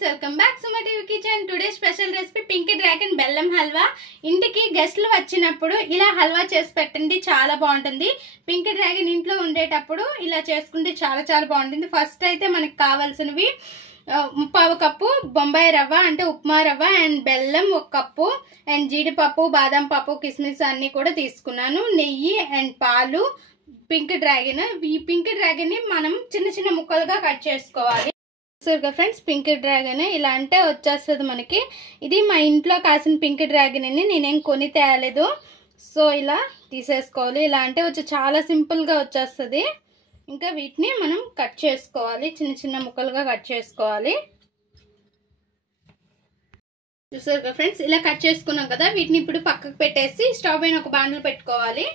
Friends, welcome back to my TV kitchen. Today special recipe pink dragon బెల్లం హల్వా. ఇంటికి గెస్ట్లు వచ్చినప్పుడు ఇలా హల్వా చేసి పెట్టండి, చాలా బాగుంటుంది. పింక్ డ్రాగన్ ఇంట్లో ఉండేటప్పుడు ఇలా చేసుకుంటే చాలా చాలా బాగుంటుంది. ఫస్ట్ అయితే మనకు కావాల్సినవి పావు కప్పు బొంబాయి రవ్వ అంటే ఉప్మా రవ్వ అండ్ బెల్లం 1 కప్పు అండ్ జీడిపప్పు, బాదం పప్పు, కిస్మిస్ అన్ని కూడా తీసుకున్నాను. నెయ్యి అండ్ పాలు. పింక్ డ్రాగన్, ఈ పింక్ డ్రాగన్ ని మనం చిన్న చిన్న ముక్కలుగా కట్ చేసుకోవాలి. చూసారుగా ఫ్రెండ్స్, పింక్ డ్రాగన్ ఇలా అంటే వచ్చేస్తుంది మనకి. ఇది మా ఇంట్లో కాసిన పింక్ డ్రాగన్ అని నేనేం కొని తేయలేదు. సో ఇలా తీసేసుకోవాలి. ఇలా అంటే వచ్చి చాలా సింపుల్ గా వచ్చేస్తుంది. ఇంకా వీటిని మనం కట్ చేసుకోవాలి, చిన్న చిన్న ముక్కలుగా కట్ చేసుకోవాలి. చూసారుగా ఫ్రెండ్స్, ఇలా కట్ చేసుకున్నాం కదా, వీటిని ఇప్పుడు పక్కకు పెట్టేసి స్టవ్ పైన ఒక బాండిల్ పెట్టుకోవాలి.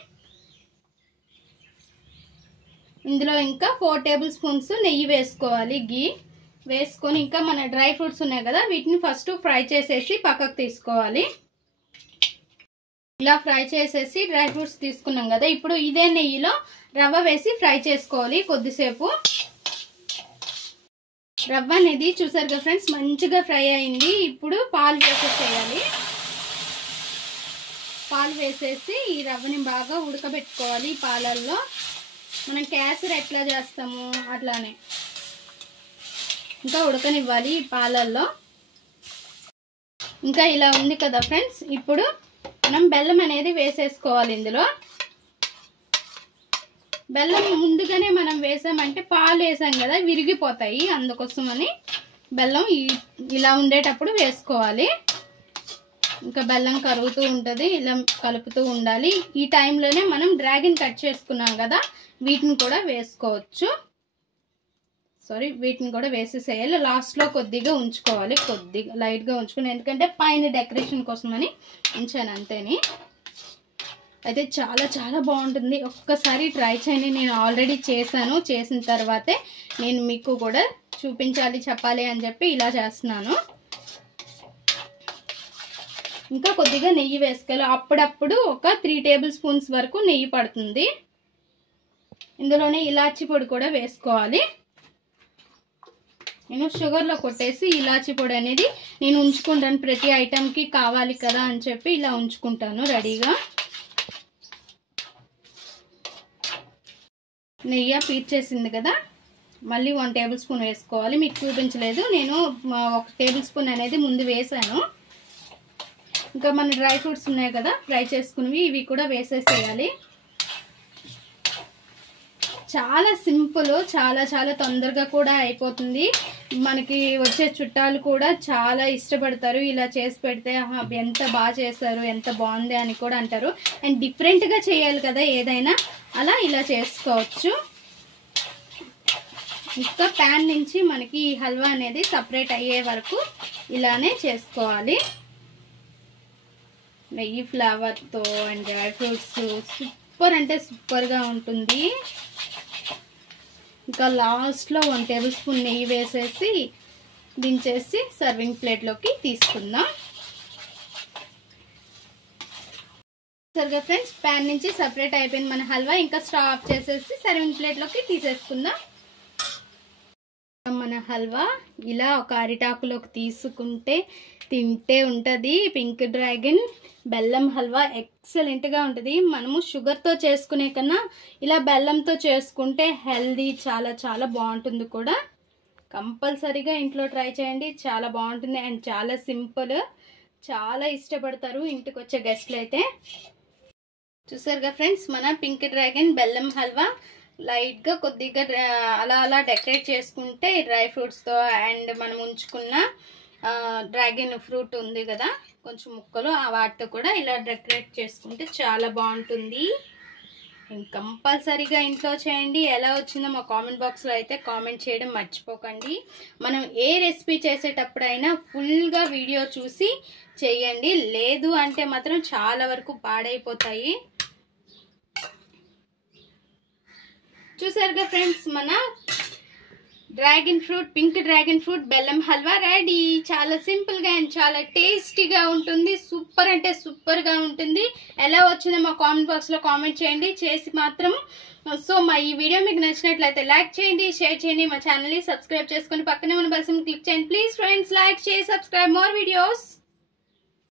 ఇందులో ఇంకా 4 టేబుల్ స్పూన్స్ నెయ్యి వేసుకోవాలి. గీ వేసుకొని ఇంకా మన డ్రై ఫ్రూట్స్ ఉన్నాయి కదా, వీటిని ఫస్ట్ ఫ్రై చేసేసి పక్కకు తీసుకోవాలి. ఇలా ఫ్రై చేసేసి డ్రై ఫ్రూట్స్ తీసుకున్నాం కదా, ఇప్పుడు ఇదే నెయ్యిలో రవ్వ వేసి ఫ్రై చేసుకోవాలి కొద్దిసేపు. రవ్వ అనేది చూసారుగా ఫ్రెండ్స్ మంచిగా ఫ్రై అయింది. ఇప్పుడు పాలు వేసేసేయాలి. పాలు వేసేసి ఈ రవ్వని బాగా ఉడకబెట్టుకోవాలి. ఈ పాలల్లో మనం కేసరి ఎట్లా చేస్తాము అట్లానే ఇంకా ఉడకనివ్వాలి ఈ పాలల్లో. ఇంకా ఇలా ఉంది కదా ఫ్రెండ్స్, ఇప్పుడు మనం బెల్లం అనేది వేసేసుకోవాలి. ఇందులో బెల్లం ముందుగానే మనం వేసామంటే పాలు వేసాం కదా విరిగిపోతాయి, అందుకోసమని బెల్లం ఇలా ఉండేటప్పుడు వేసుకోవాలి. ఇంకా బెల్లం కరుగుతూ ఉంటుంది, ఇలా కలుపుతూ ఉండాలి. ఈ టైంలోనే మనం డ్రాగన్ కట్ చేసుకున్నాం కదా, వీటిని కూడా వేసుకోవచ్చు. వీటిని కూడా వేసేసేయాలి. లాస్ట్లో కొద్దిగా ఉంచుకోవాలి, కొద్దిగా లైట్గా ఉంచుకుని, ఎందుకంటే పైన డెకరేషన్ కోసమని ఉంచాను అంతేని. అయితే చాలా చాలా బాగుంటుంది, ఒక్కసారి ట్రై చేయండి. నేను ఆల్రెడీ చేశాను, చేసిన తర్వాతే నేను మీకు కూడా చూపించాలి చెప్పాలి అని చెప్పి ఇలా చేస్తున్నాను. ఇంకా కొద్దిగా నెయ్యి వేసుకోవాలి. అప్పుడప్పుడు ఒక 3 టేబుల్ స్పూన్స్ వరకు నెయ్యి పడుతుంది. ఇందులోనే ఇలాచీ పొడి కూడా వేసుకోవాలి. నేను షుగర్లో కొట్టేసి ఇలాచీ పొడి అనేది నేను ఉంచుకుంటాను, ప్రతి ఐటెంకి కావాలి కదా అని చెప్పి ఇలా ఉంచుకుంటాను రెడీగా. నెయ్యి పీల్చేసింది కదా, మళ్ళీ 1 టేబుల్ స్పూన్ వేసుకోవాలి. మీకు చూపించలేదు, నేను 1 టేబుల్ స్పూన్ అనేది ముందు వేసాను. ఇంకా మన డ్రై ఫ్రూట్స్ ఉన్నాయి కదా ఫ్రై చేసుకున్నవి, ఇవి కూడా వేసేసేయాలి. చాలా సింపుల్, చాలా చాలా తొందరగా కూడా అయిపోతుంది. మనకి వచ్చే చుట్టాలు కూడా చాలా ఇష్టపడతారు. ఇలా చేసి పెడితే ఎంత బాగా చేశారు, ఎంత బాగుంది అని కూడా అంటారు. అండ్ డిఫరెంట్గా చేయాలి కదా ఏదైనా, అలా ఇలా చేసుకోవచ్చు. ఇంకా ప్యాన్ నుంచి మనకి ఈ హల్వా అనేది సపరేట్ అయ్యే వరకు ఇలానే చేసుకోవాలి. నెయ్యి ఫ్లేవర్తో అండ్ డ్రై ఫ్రూట్స్ సూపర్ అంటే సూపర్గా ఉంటుంది. ఇంకా లాస్ట్లో 1 టేబుల్ స్పూన్ నెయ్యి వేసేసి దించేసి సర్వింగ్ ప్లేట్లోకి తీసుకుందాం. సరిగా ఫ్రెండ్స్, ప్యాన్ నుంచి సపరేట్ అయిపోయింది మన హల్వా. ఇంకా స్టవ్ ఆఫ్ చేసేసి సర్వింగ్ ప్లేట్లోకి తీసేసుకుందాం. మన హల్వా ఇలా ఒక అరిటాకులోకి తీసుకుంటే తింటే ఉంటుంది. పింక్ డ్రాగన్ బెల్లం హల్వా ఎక్సలెంట్గా ఉంటుంది. మనము షుగర్తో చేసుకునే కన్నా ఇలా బెల్లంతో చేసుకుంటే హెల్దీ, చాలా చాలా బాగుంటుంది కూడా. కంపల్సరీగా ఇంట్లో ట్రై చేయండి, చాలా బాగుంటుంది అండ్ చాలా సింపుల్. చాలా ఇష్టపడతారు ఇంటికి వచ్చే గెస్ట్లు అయితే. చూసారుగా ఫ్రెండ్స్, మన పింక్ డ్రాగన్ బెల్లం హల్వా లైట్గా కొద్దిగా అలా అలా డెకరేట్ చేసుకుంటే డ్రై ఫ్రూట్స్తో అండ్ మనం ఉంచుకున్న డ్రాగన్ ఫ్రూట్ ఉంది కదా కొంచెం ముక్కలు, వాటితో కూడా ఇలా డెకరేట్ చేసుకుంటే చాలా బాగుంటుంది. కంపల్సరీగా ఇంట్లో చేయండి. ఎలా వచ్చిందో మా కామెంట్ బాక్స్లో అయితే కామెంట్ చేయడం మర్చిపోకండి. మనం ఏ రెసిపీ చేసేటప్పుడైనా ఫుల్గా వీడియో చూసి చేయండి, లేదు అంటే మాత్రం చాలా వరకు పాడైపోతాయి. చూసారుగా ఫ్రెండ్స్, మన dragon fruit, pink dragon fruit బెల్లం హల్వా రెడీ. చాలా సింపుల్ గా అండ్ చాలా టేస్టీగా ఉంటుంది. సూపర్ అంటే సూపర్ గా ఉంటుంది. ఎలా వచ్చిందో మా కామెంట్ బాక్స్ లో కామెంట్ చేయండి చేసి మాత్రం. సో మా ఈ వీడియో మీకు నచ్చినట్లయితే లైక్ చేయండి, షేర్ చేయండి, మా ఛానల్ ని సబ్స్క్రైబ్ చేసుకుని పక్కనే ఉన్న బెల్ సింబల్ క్లిక్ చేయండి. Please friends, like, share, subscribe more videos.